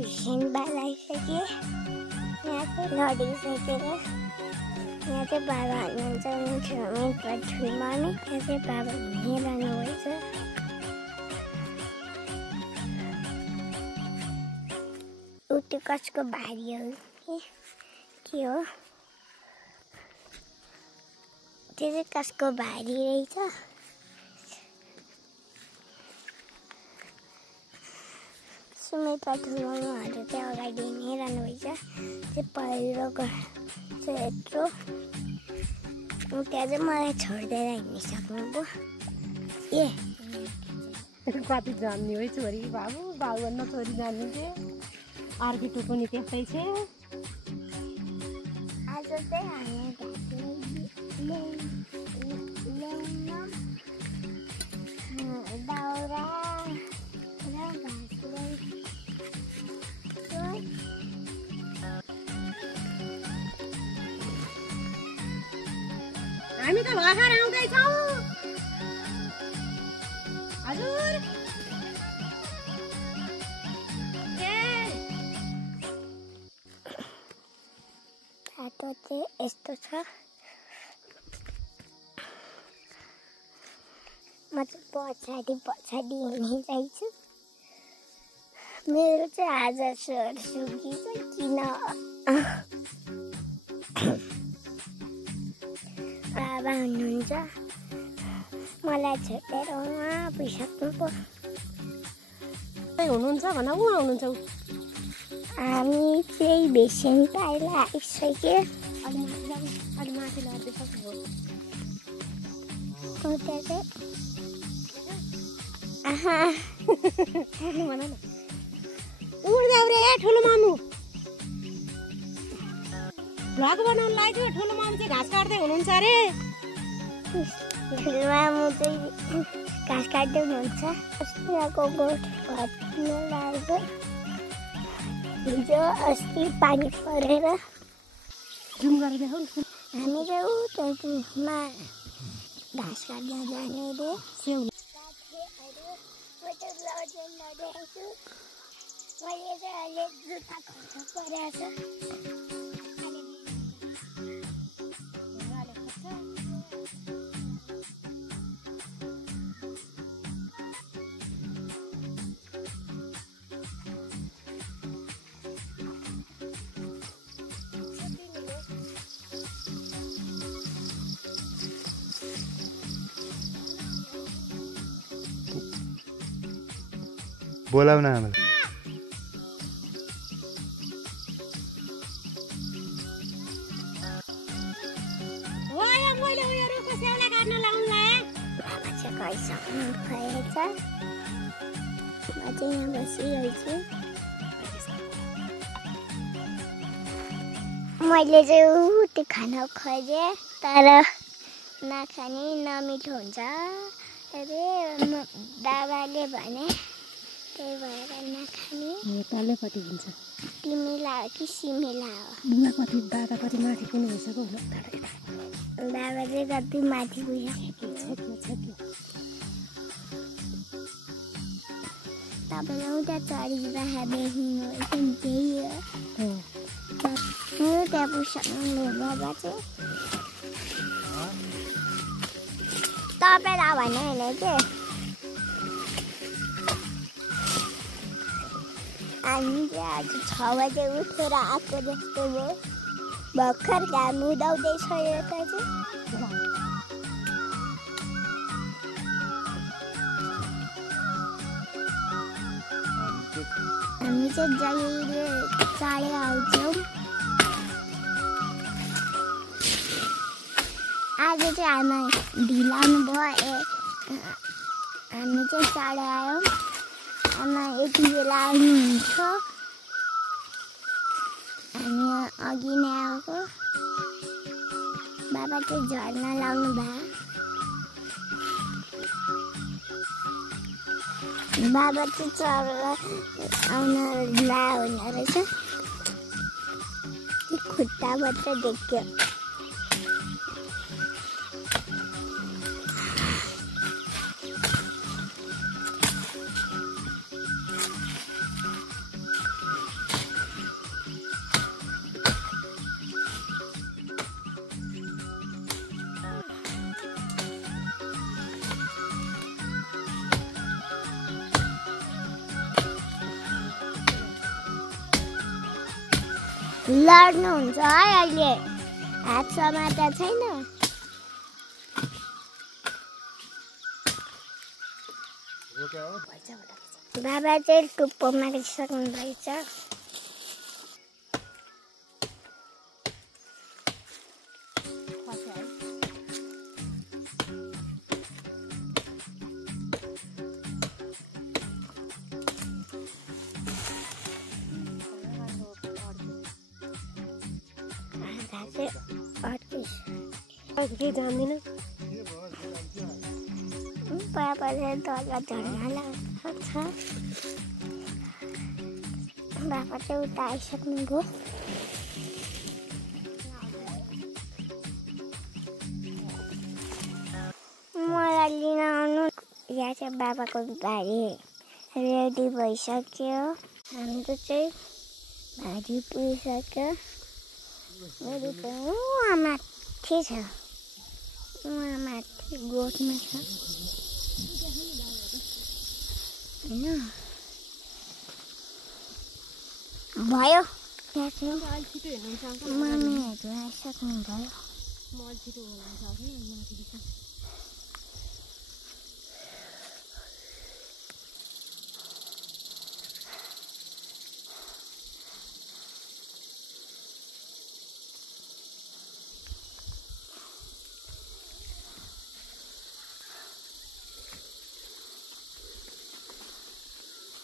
भिसेन बालाइसके यहाँ चाहिँ लडिसकेर यहाँ चाहिँ बाबा हुनुहुन्छ छेउमै ठुलमामी यहाँ चाहिँ बाबा हिँडिरहनु भएछ ऊ त्यो कसको भारी हो के हो त्यो चाहिँ कसको भारी रहेछ सुमित्रा ठुलोहरू चाहिँ अगाडि हिँडिरहनु भएछ त्यो पहिरोको चाहिँ यत्रो त्यहाँ चाहिँ मलाई छोडिदिएर हिँडिसक्नुभयो ए कति जान्ने है छोरी बाबु बाबुभन्दा छोरी जान्ने थिएँ अर्को पनि त्यस्तै छ आज चाहिँ हामी दाउरा र हामी त भर्खर आउँदैछौँ हजुर बाटो चाहिँ यस्तो छ म चाहिँ पछाडि हिँडिरहेछु मेरो चाहिँ आज स्वर सुकिन्छ किन बाबा हुनुहुन्छ मलाई छोडेर उहाँ पुगिसक्नु पो हुनुहुन्छ भन ऊ आउनुहुन्छ हामी चाहिँ भेसेन पाइला आइसक्यो अलि माथि लाग्दै सक्नुभयो त्यहाँ चाहिँ आहा भन न उड्दै रे ठुलो मामु भ्लग बनाउनु लाग्यो ठुलो मामु चाहिँ घाँस काट्दै हुनुहुन्छ अरे ठुलो मामु चाहिँ घाँस काट्दै हुनुहुन्छ अस्तिको गोठ घट्नु लाग्यो हिजो अस्ति पानी परेर जुम गरेर देखाउनु हामी चाहिँ ऊ त्यहाँमा घाँस काट्न जाने रे मैले चाहिँ अहिले जुत्ता खर्च परेको बोलाउन हामीलाई गइसक्नु भएछ म चाहिँ यहाँ बसिरहेछु मैले चाहिँ त्यो खाना खोजेँ तर नखाने नमिठो हुन्छ अरे बाबाले भने त्यही भएर नखाने तल्लोपट्टि हुन्छ तिमीला हो कि सिमिला हो दादा कति माथि पनि भइसक्यो बाबा चाहिँ कति माथि पुगिसक्यो तपाईँलाई उता चढिरहेदेखि त्यही हो मेरो त्यहाँ पुगिसक्नु बाबा चाहिँ तपाईँलाई भने होइन के हामी चाहिँ आज 6 बजे उठेर आएको जस्तो भयो भर्खर घाम उदाउँदैछ यता चाहिँ हामी चाहिँ जहिले चाँडै आउँछौँ आज चाहिँ आमा ढिलाउनु भयो हामी चाहिँ चाँडै आयौँ आमा यति बेला आउनुहुन्छ हामी अघि नै आएको बाबा चाहिँ झर्ना लाउनु भयो बाबा चाहिँ चरा आउन ला हुने रहेछ खुट्टा मात्र देख्यो लड्नुहुन्छ है अहिले हात समाता छैन बाबा चाहिँ टुप्पोमा रिसक्नु भएछ केही जान्दिनँ बाबाले तल झर्न लाग्छ बाबा चाहिँ उता आइसक्नुभयो मलाई लिन आउनु यहाँ चाहिँ बाबाको बारी रेडी भइसक्यो हाम्रो चाहिँ भारी पुगिसक्यो मेरो त उहाँ माथि छ उहाँ माथि गोठमा छ होइन भयो मम्मीहरू आइसक्नु भयो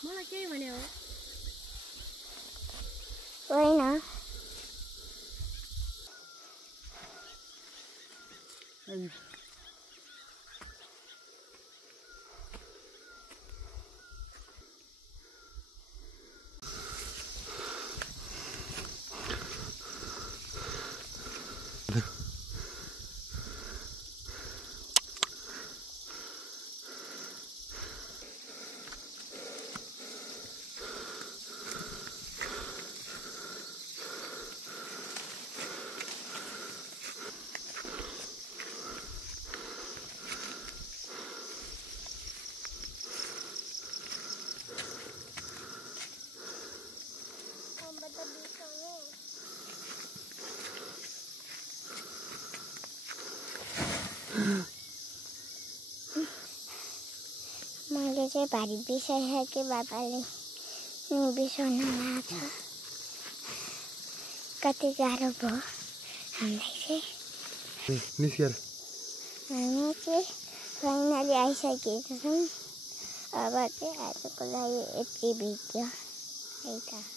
मलाई केही भन्यो होइन मैले चाहिँ भारी बिसाइसकेँ बाबाले बिसाउनु लाग्छ कति गाह्रो भयो हामीलाई चाहिँ हामी चाहिँ फाइनली आइसकेका छौँ अब चाहिँ आजको लागि यति भिडियो है त